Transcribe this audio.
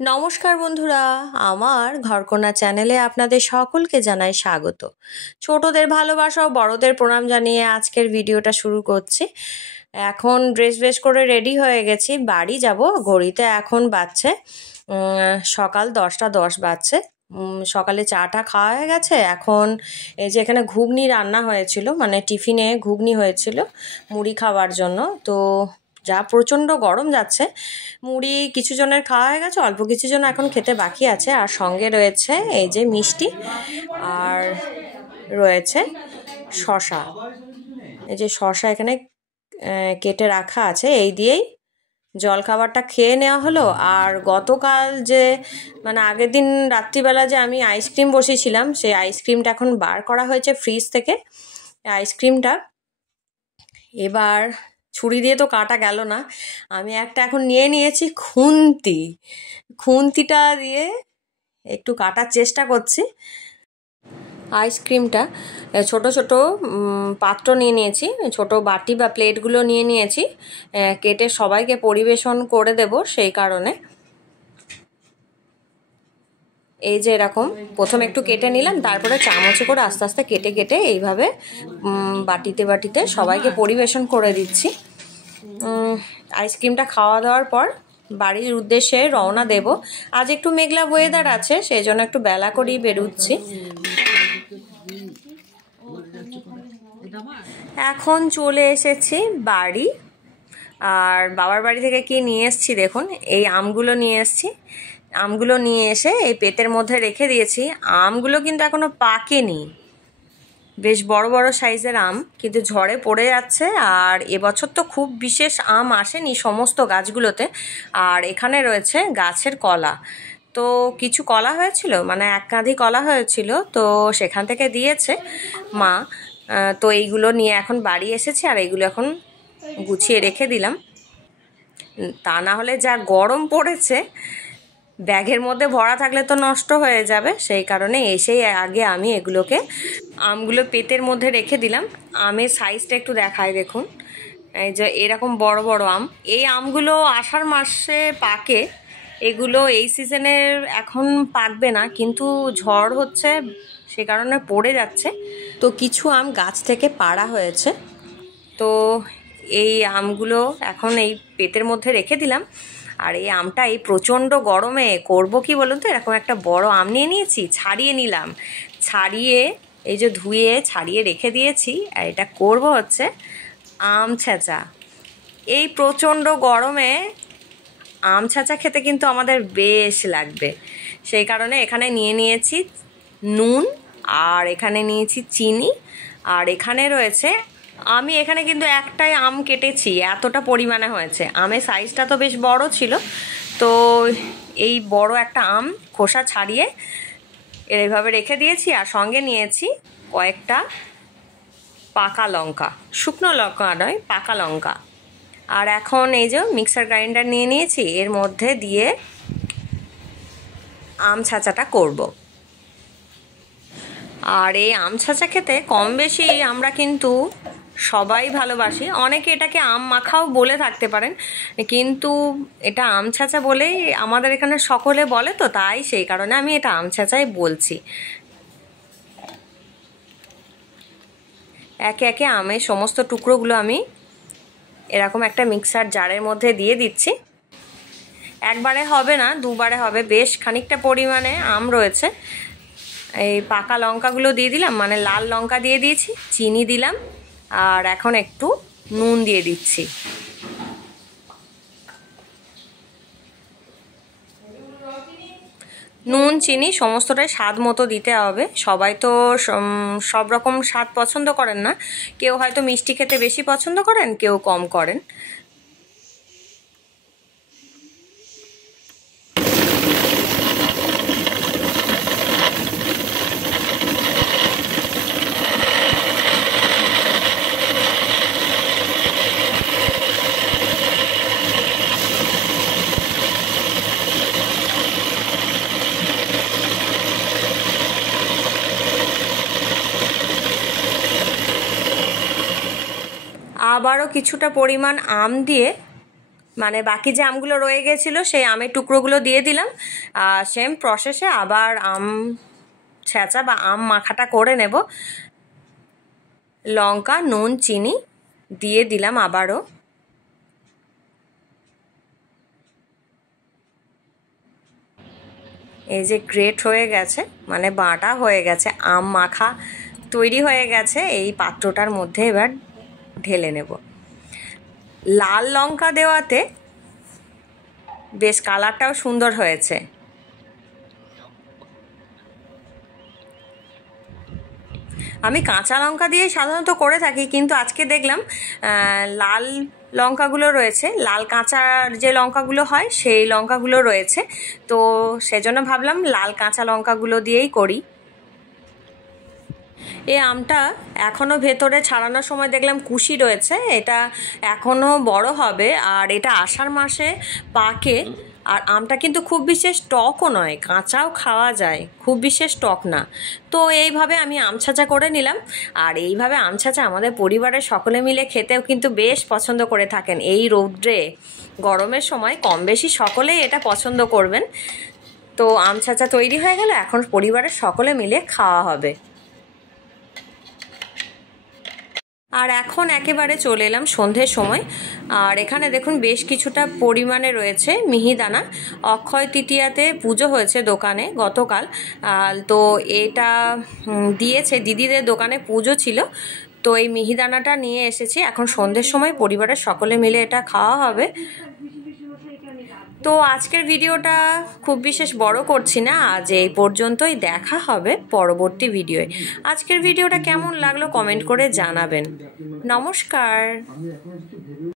নমস্কার বন্ধুরা, আমার ঘরকন্যা চ্যানেলে আপনাদের সকলকে জানাই স্বাগত। ছোটদের ভালোবাসা ও বড়দের প্রণাম জানিয়ে আজকের ভিডিওটা শুরু করছি। এখন ড্রেস করে রেডি হয়ে গেছি, বাড়ি যাব। ঘড়িতে এখন বাজছে সকাল 10টা 10 বাজছে। সকালে চাটা খাওয়া হয়ে গেছে। এখন এই যে এখানে ঘুগনি রান্না হয়েছিল, মানে টিফিনে ঘুগনি হয়েছিল মুড়ি খাওয়ার জন্য। তো যা প্রচণ্ড গরম যাচ্ছে, মুড়ি কিছু জনের খাওয়া হয়ে গেছে, অল্প কিছু জন এখন খেতে বাকি আছে। আর সঙ্গে রয়েছে এই যে মিষ্টি, আর রয়েছে শশা। এই যে শশা এখানে কেটে রাখা আছে, এই দিয়েই জলখাবারটা খেয়ে নেওয়া হলো। আর গতকাল যে মানে আগের দিন রাত্রিবেলা যে আমি আইসক্রিম বসিয়েছিলাম, সেই আইসক্রিমটা এখন বার করা হয়েছে ফ্রিজ থেকে। আইসক্রিমটা এবার ছুরি দিয়ে তো কাটা গেল না, আমি একটা এখন নিয়ে নিয়েছি খুন্তিটা দিয়ে একটু কাটার চেষ্টা করছি। আইসক্রিমটা ছোট ছোট পাত্র নিয়ে নিয়েছি, ছোট বাটি বা প্লেটগুলো নিয়ে নিয়েছি, কেটে সবাইকে পরিবেশন করে দেব। সেই কারণে এই যে এরকম প্রথমে একটু কেটে নিলাম, তারপরে চামচে করে আস্তে আস্তে কেটে কেটে এইভাবে বাটিতে সবাইকে পরিবেশন করে দিচ্ছি। আইসক্রিমটা খাওয়া দাওয়ার পর বাড়ির উদ্দেশ্যে রওনা দেব। আজ একটু মেঘলা ওয়েদার আছে, সেই জন্য একটু বেলা করেই বেরোচ্ছি। এখন চলে এসেছি বাড়ি। আর বাবার বাড়ি থেকে কি নিয়ে এসেছি দেখুন, এই আমগুলো নিয়ে এসেছি। আমগুলো নিয়ে এসে এই পেতের মধ্যে রেখে দিয়েছি। আমগুলো কিন্তু এখনো পাকেনি, বেশ বড় বড় সাইজের আম, কিন্তু ঝড়ে পড়ে যাচ্ছে। আর এবছর তো খুব বিশেষ আম আসেনি সমস্ত গাছগুলোতে। আর এখানে রয়েছে গাছের কলা, তো কিছু কলা হয়েছিল, মানে এক কাঁধি কলা হয়েছিল, তো সেখান থেকে দিয়েছে মা। তো এইগুলো নিয়ে এখন বাড়ি এসেছি, আর এইগুলো এখন গুছিয়ে রেখে দিলাম। তা না হলে যা গরম পড়েছে, ব্যাগের মধ্যে ভরা থাকলে তো নষ্ট হয়ে যাবে। সেই কারণে এসেই আগে আমি আমগুলো পেতের মধ্যে রেখে দিলাম। আমের সাইজটা একটু দেখায় দেখুন, এই যে এরকম বড় বড় আম। এই আমগুলো আষাঢ় মাসে পাকে, এগুলো এই সিজনের এখন পাকবে না, কিন্তু ঝড় হচ্ছে সে কারণে পড়ে যাচ্ছে। তো কিছু আম গাছ থেকে পাড়া হয়েছে, তো এই আমগুলো এখন এই পেতের মধ্যে রেখে দিলাম। আর এই আমটা এই প্রচণ্ড গরমে করব কি বলুন তো, এরকম একটা বড় আম নিয়ে নিয়েছি, ছাড়িয়ে নিলাম, ছাড়িয়ে এই যে ধুয়ে ছাড়িয়ে রেখে দিয়েছি। আর এটা করব হচ্ছে আম ছেঁচা। এই প্রচণ্ড গরমে আম ছেঁচা খেতে কিন্তু আমাদের বেশ লাগবে। সেই কারণে এখানে নিয়ে নিয়েছি নুন, আর এখানে নিয়েছি চিনি, আর এখানে রয়েছে, আমি এখানে কিন্তু একটাই আম কেটেছি, এতটা পরিমাণে হয়েছে। আমের সাইজটা তো বেশ বড় ছিল, তো এই বড় একটা আম খোসা ছাড়িয়ে এইভাবে রেখে দিয়েছি। আর সঙ্গে নিয়েছি কয়েকটা পাকা লঙ্কা, শুকনো লঙ্কা নয়, পাকা লঙ্কা। আর এখন এই যে মিক্সার গ্রাইন্ডার নিয়ে নিয়েছি, এর মধ্যে দিয়ে আম ছাঁচাটা করব। আর এই আম ছাঁচা খেতে কম বেশি আমরা কিন্তু সবাই ভালোবাসি। অনেকে এটাকে আম মাখাও বলে থাকতে পারেন, কিন্তু এটা আম ছাঁচা বলেই আমাদের এখানে সকলে বলে, তো তাই সেই কারণে আমি এটা আম ছাঁচাই বলছি। একে একে আমের সমস্ত টুকরোগুলো আমি এরকম একটা মিক্সার জারের মধ্যে দিয়ে দিচ্ছি। একবারে হবে না, দুবারে হবে, বেশ খানিকটা পরিমাণে আম রয়েছে। এই পাকা লঙ্কাগুলো দিয়ে দিলাম, মানে লাল লঙ্কা দিয়ে দিয়েছি, চিনি দিলাম, আর এখন একটু নুন দিয়ে দিচ্ছি। নুন চিনি সমস্তটাই স্বাদ মতো দিতে হবে। সবাই তো সব রকম স্বাদ পছন্দ করেন না, কেউ হয়তো মিষ্টি খেতে বেশি পছন্দ করেন, কেউ কম করেন। আবারও কিছুটা পরিমাণ আম দিয়ে মানে বাকি যে আমগুলো রয়ে গেছিলো সেই আমের টুকরোগুলো দিয়ে দিলাম। সেম প্রসেসে আবার আম ছেঁচা বা আম মাখাটা করে নেব। লঙ্কা, নুন, চিনি দিয়ে দিলাম আবারও। এই যে গ্রেট হয়ে গেছে, মানে বাটা হয়ে গেছে, আম মাখা তৈরি হয়ে গেছে। এই পাত্রটার মধ্যে এবার ঢেলে নেব। লাল লঙ্কা দেওয়াতে বেশ কালারটাও সুন্দর হয়েছে। আমি কাঁচা লঙ্কা দিয়েই সাধারণত করে থাকি, কিন্তু আজকে দেখলাম লাল লঙ্কাগুলো রয়েছে, লাল কাঁচার যে লঙ্কাগুলো হয় সেই লঙ্কাগুলো রয়েছে, তো সেজন্য ভাবলাম লাল কাঁচা লঙ্কাগুলো দিয়েই করি। এই আমটা এখনও ভেতরে ছাড়ানোর সময় দেখলাম কুশি রয়েছে, এটা এখনও বড় হবে আর এটা আষাঢ় মাসে পাকে। আর আমটা কিন্তু খুব বিশেষ টকও নয়, কাঁচাও খাওয়া যায়, খুব বিশেষ টক না। তো এইভাবে আমি আম ছাঁচা করে নিলাম। আর এইভাবে আম ছাঁচা আমাদের পরিবারের সকলে মিলে খেতেও কিন্তু বেশ পছন্দ করে থাকেন। এই রৌদ্রে গরমের সময় কম বেশি সকলেই এটা পছন্দ করবেন। তো আম ছাঁচা তৈরি হয়ে গেল, এখন পরিবারের সকলে মিলে খাওয়া হবে। আর এখন একেবারে চলে এলাম সন্ধ্যের সময়। আর এখানে দেখুন বেশ কিছুটা পরিমাণে রয়েছে মিহিদানা। অক্ষয় তৃতীয়াতে পুজো হয়েছে দোকানে গতকাল, তো এটা দিয়েছে, দিদিদের দোকানে পুজো ছিল, তো এই মিহিদানাটা নিয়ে এসেছি। এখন সন্ধ্যের সময় পরিবারের সকলে মিলে এটা খাওয়া হবে। তো আজকের ভিডিওটা খুব বিশেষ বড় করছি না, আজ এই পর্যন্তই। দেখা হবে পরবর্তী ভিডিওয়ে। আজকের ভিডিওটা কেমন লাগলো কমেন্ট করে জানাবেন। নমস্কার।